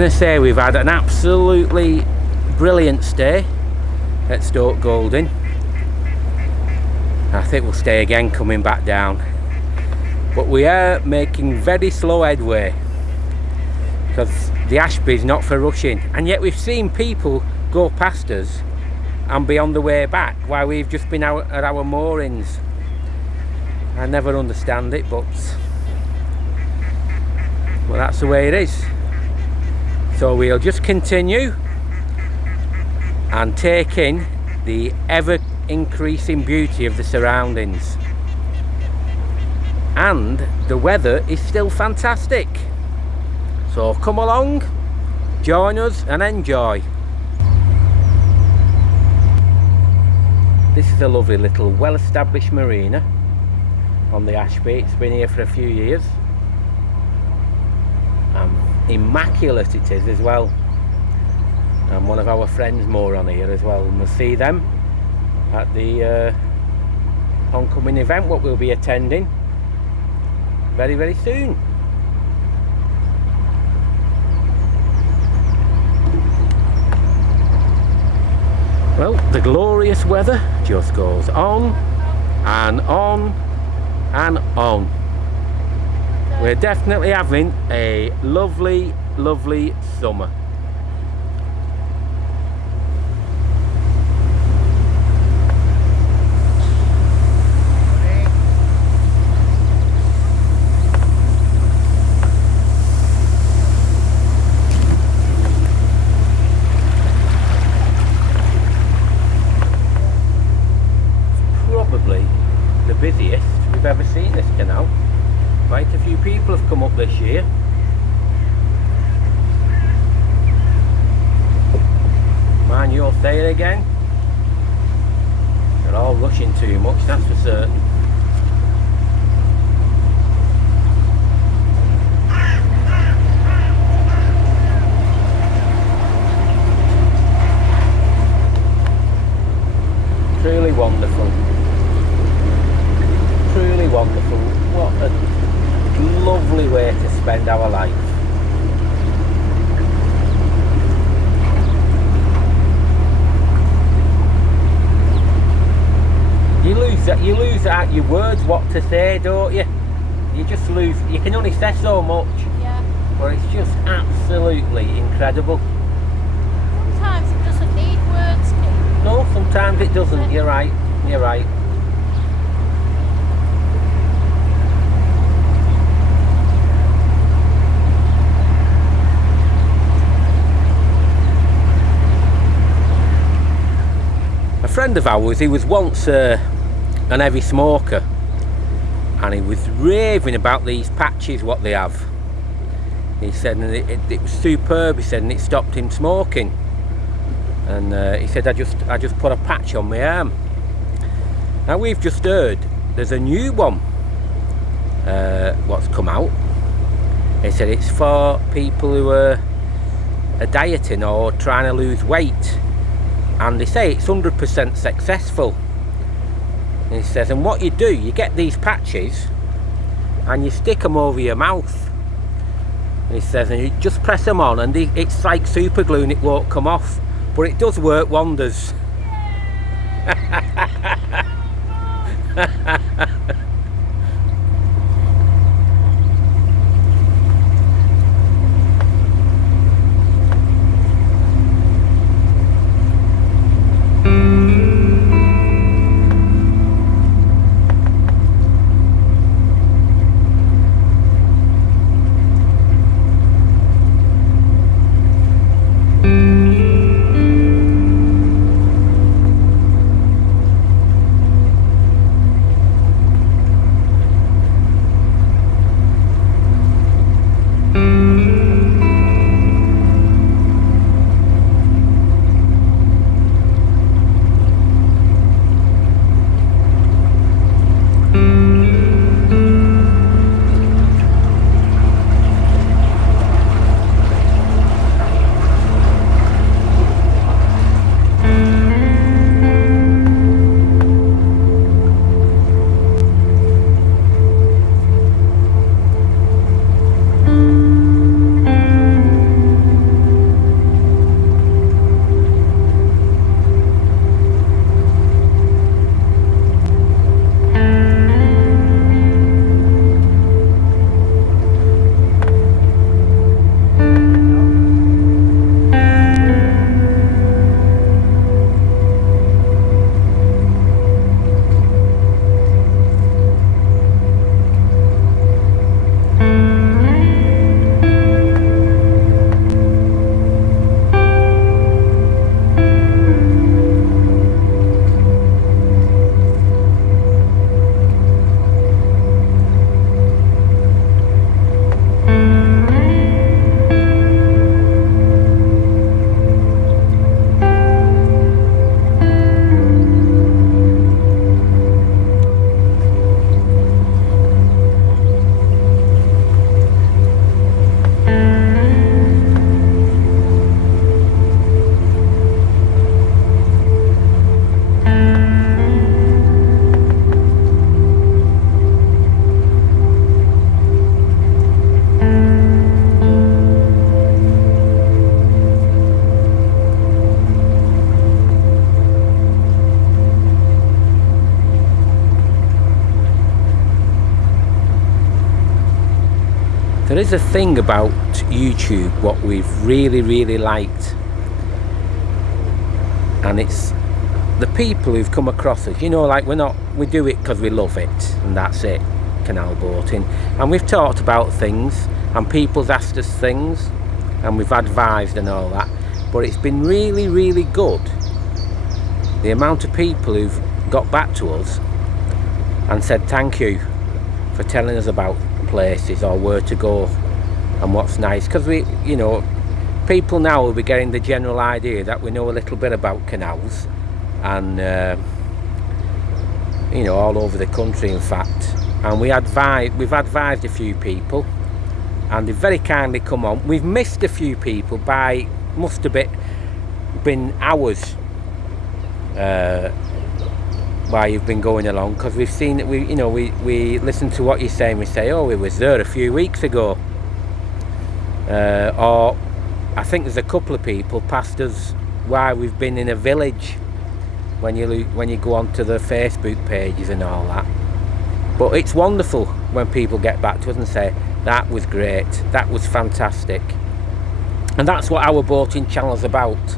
can I say, we've had an absolutely brilliant stay at Stoke Golding. I think we'll stay again coming back down, but we are making very slow headway because the Ashby's not for rushing, and yet we've seen people go past us and be on the way back while we've just been out at our moorings. I never understand it, but well, that's the way it is. So we'll just continue and take in the ever increasing beauty of the surroundings, and the weather is still fantastic. So come along, join us and enjoy. This is a lovely little well-established marina on the Ashby. It's been here for a few years. Immaculate it is as well. And one of our friends more on here as well, and we'll see them at the oncoming event what we'll be attending very, very soon. Well, the glorious weather just goes on and on and on. We're definitely having a lovely, lovely summer. Busiest we've ever seen this canal. Quite a few people have come up this year. Man, you'll stay again. They're all rushing too much, that's for certain. Truly wonderful. Truly wonderful. What a lovely way to spend our life. You lose out your words what to say, don't you? You just lose. You can only say so much. Yeah. But it's just absolutely incredible. Sometimes it doesn't need words, Kim. No, sometimes it doesn't. You're right. You're right. A friend of ours, he was once an heavy smoker, and he was raving about these patches what they have. He said, and it was superb. He said, and it stopped him smoking. And he said, I just put a patch on my arm. Now we've just heard there's a new one what's come out. He said it's for people who are dieting or trying to lose weight, and they say it's 100% successful. And he says, and what you do, you get these patches and you stick them over your mouth. And he says, and you just press them on, and it's like super glue and it won't come off, but it does work wonders. There is a thing about YouTube what we've really liked, and it's the people who've come across us. You know, like we do it because we love it, and that's it, canal boating. And we've talked about things, and people's asked us things, and we've advised and all that. But it's been really good, the amount of people who've got back to us and said thank you for telling us about places or where to go and what's nice. Because we, you know, people now will be getting the general idea that we know a little bit about canals, and you know, all over the country in fact. And we've advised a few people, and they've very kindly come on. We've missed a few people by, must have been hours while you've been going along, because we've seen that we listen to what you're saying. We say, oh, we was there a few weeks ago, or I think there's a couple of people past us while we've been in a village, when you go onto the Facebook pages and all that. But it's wonderful when people get back to us and say, that was great, that was fantastic. And that's what our boating channel's about.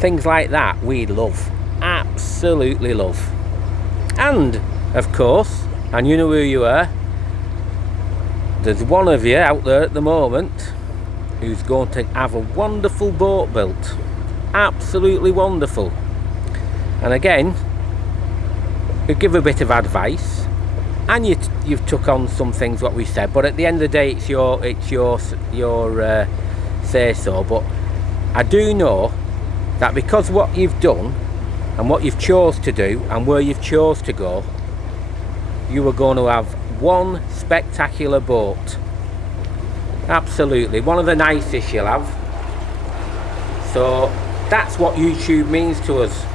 Things like that we love, absolutely love. And of course, and you know who you are, there's one of you out there at the moment who's going to have a wonderful boat built, absolutely wonderful. And again, we give a bit of advice, and you've took on some things what we said, but at the end of the day, it's your say so. But I do know that because what you've done and what you've chose to do and where you've chose to go, you are going to have one spectacular boat. Absolutely, one of the nicest you'll have. So that's what YouTube means to us.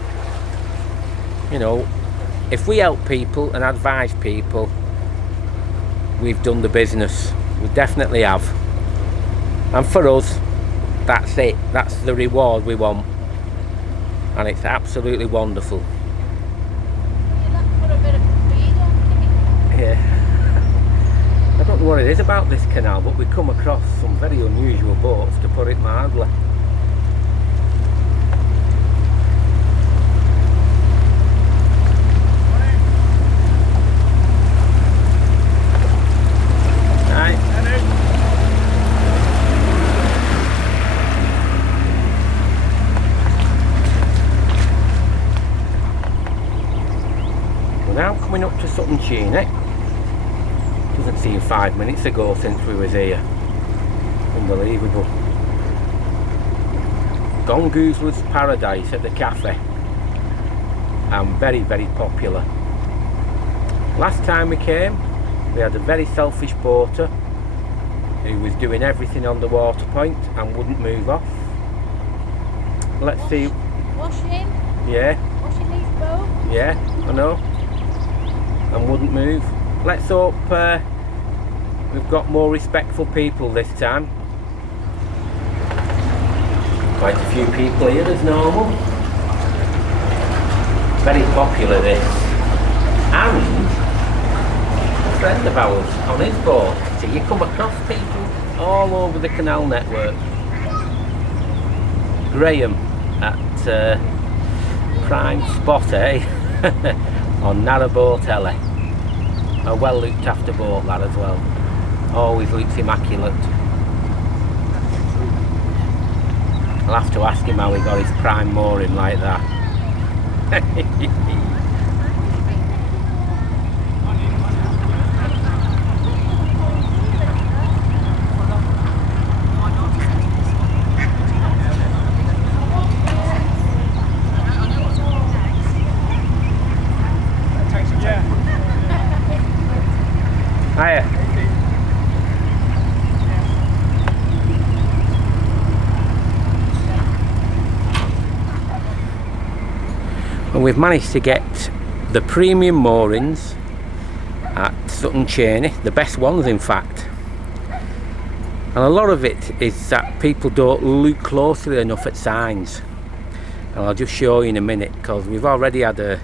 You know, if we help people and advise people, we've done the business. We definitely have. And for us, that's it. That's the reward we want. And it's absolutely wonderful. You'll have to put a bit of feed on it. Yeah. I don't know what it is about this canal, but we come across some very unusual boats, to put it mildly. Now coming up to Sutton Cheney. Doesn't seem 5 minutes ago since we was here. Unbelievable. Gongoozler's Paradise at the cafe, and very popular. Last time we came, we had a very selfish boater who was doing everything on the water point and wouldn't move off. Let's see. Washing? Yeah. Washing these boats? Yeah, I know. And wouldn't move. Let's hope we've got more respectful people this time. Quite a few people here as normal. Very popular this. And a friend of ours on his boat. So you come across people all over the canal network. Graham at Prime Spot, eh? On Narrowboat Ellie. A well looked after boat lad as well. Always looks immaculate. I'll have to ask him how he got his prime mooring like that. Hiya. And we've managed to get the premium moorings at Sutton Cheney, the best ones in fact. And a lot of it is that people don't look closely enough at signs. And I'll just show you in a minute, because we've already had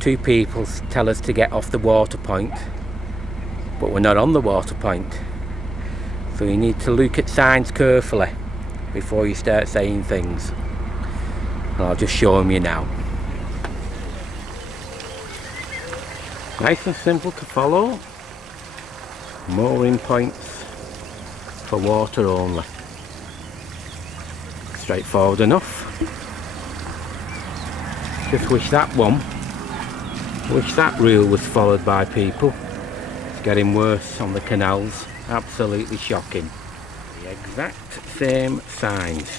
two people tell us to get off the water point, but we're not on the water point. So you need to look at signs carefully before you start saying things. And I'll just show them you now. Nice and simple to follow. Mooring points for water only. Straightforward enough. Just wish that rule was followed by people. It's getting worse on the canals. Absolutely shocking. The exact same signs.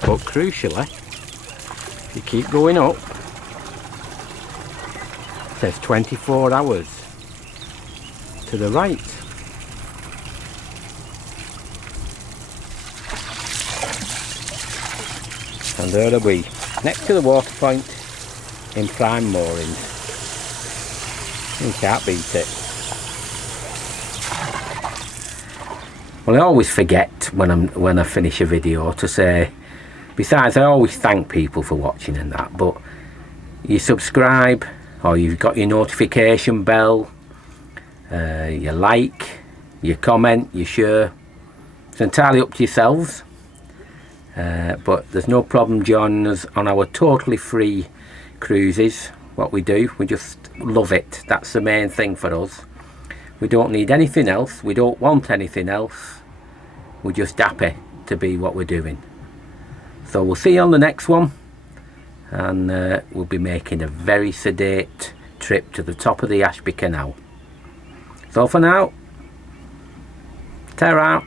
But crucially, if you keep going up, it says 24 hours to the right. And there are we, next to the water point in prime moorings. You can't beat it. Well, I always forget when I finish a video to say, besides I always thank people for watching and that, but you subscribe, or you've got your notification bell, you like, you comment, you share. It's entirely up to yourselves. But there's no problem joining us on our totally free cruises. What we do, we just love it. That's the main thing for us. We don't need anything else. We don't want anything else. We're just happy to be what we're doing. So we'll see you on the next one, and we'll be making a very sedate trip to the top of the Ashby Canal. So for now, ta-ra.